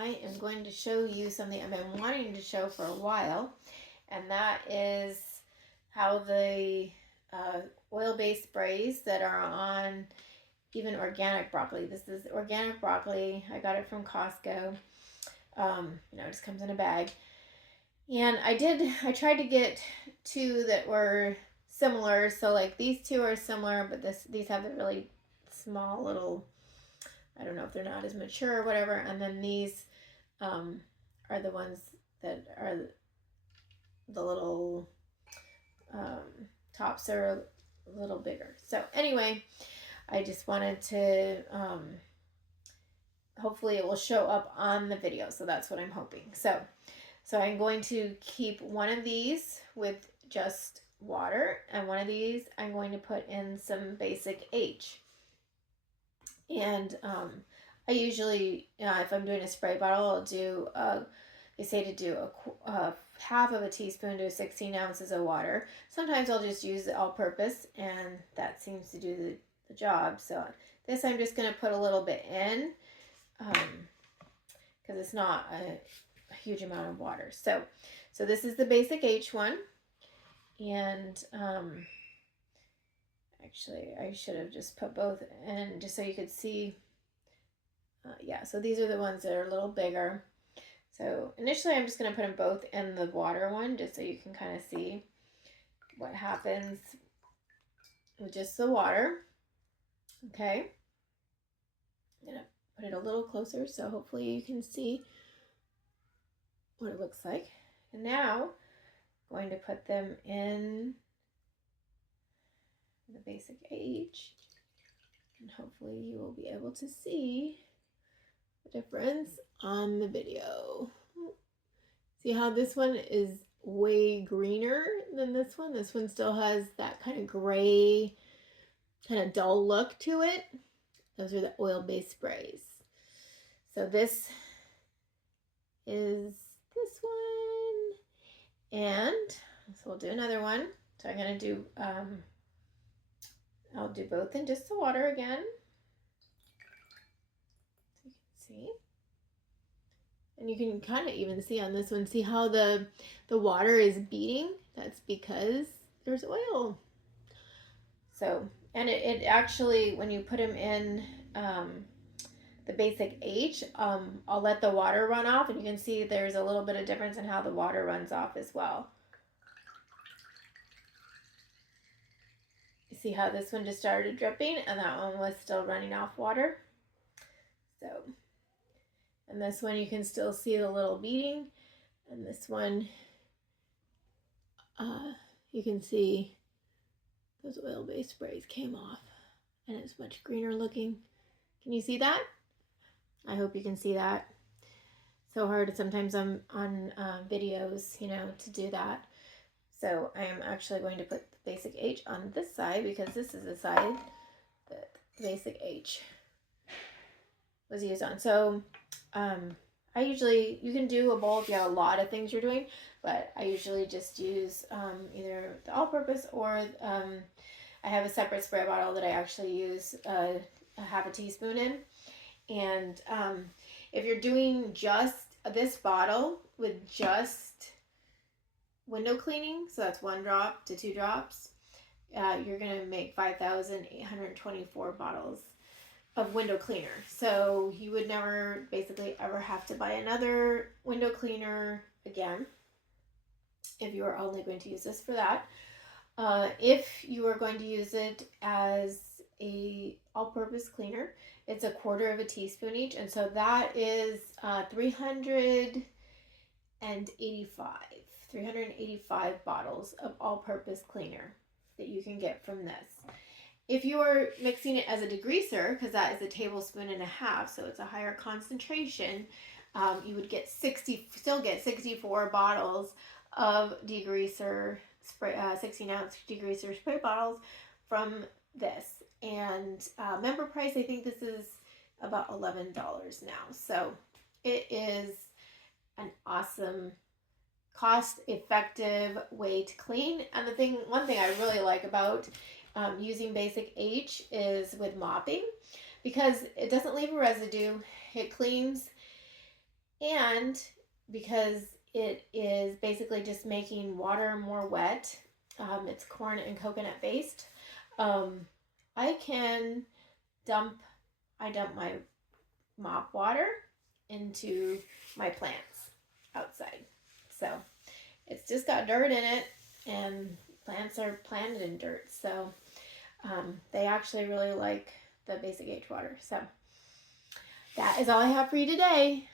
I am going to show you something I've been wanting to show for a while, and that is how the oil-based sprays that are on even organic broccoli. This is organic broccoli. I got it from Costco. It just comes in a bag. And I tried to get two that were similar. So like these two are similar, but these have the really small little, I don't know if they're not as mature or whatever. And then these are the ones that are the little tops are a little bigger. So anyway, I just wanted to, hopefully it will show up on the video. So that's what I'm hoping. So I'm going to keep one of these with just water, and one of these I'm going to put in some basic H. And I usually, if I'm doing a spray bottle, I'll do, they say to do a half of a teaspoon to 16 ounces of water. Sometimes I'll just use the all-purpose, and that seems to do the job. So this I'm just going to put a little bit in, because it's not a huge amount of water. So this is the basic H one, and actually I should have just put both in just so you could see. Yeah, so these are the ones that are a little bigger. So initially I'm just going to put them both in the water one just so you can kind of see what happens with just the water. Okay, I'm going to put it a little closer so hopefully you can see what it looks like. And now I'm going to put them in the basic H, and hopefully you will be able to see the difference on the video. See how this one is way greener than this one? This one still has that kind of gray, kind of dull look to it. Those are the oil-based sprays. So this is this one, and so we'll do another one. So I'm going to do, I'll do both in just the water again, so you can see. And you can kind of even see on this one, see how the water is beating? That's because there's oil. So, and it actually, when you put them in the basic H, I'll let the water run off, and you can see there's a little bit of difference in how the water runs off as well. You see how this one just started dripping and that one was still running off water? So, and this one you can still see the little beating, and this one you can see those oil-based sprays came off, and it's much greener looking. Can you see that? I hope you can see that. So hard sometimes on videos, to do that. So I am actually going to put the basic H on this side because this is the side that the basic H was used on. So I usually, you can do a bowl if you have a lot of things you're doing, but I usually just use either the all-purpose or I have a separate spray bottle that I actually use a half a teaspoon in. And if you're doing just this bottle with just window cleaning, so that's 1 drop to 2 drops, you're going to make 5,824 bottles of window cleaner. So you would never basically ever have to buy another window cleaner again if you are only going to use this for that. If you are going to use it as a all-purpose cleaner, it's 1/4 of a teaspoon each, and so that is 385 bottles of all-purpose cleaner that you can get from this. If you are mixing it as a degreaser, because that is 1.5 tablespoons, so it's a higher concentration, you would get 64 bottles of degreaser spray, 16-ounce degreaser spray bottles from this. And member price, I think this is about $11 now. So it is an awesome, cost-effective way to clean. And one thing I really like about using basic H is with mopping, because it doesn't leave a residue. It cleans And because it is basically just making water more wet, it's corn and coconut based, I can dump my mop water into my plants outside. So it's just got dirt in it, and plants are planted in dirt. So they actually really like the basic H water. So that is all I have for you today.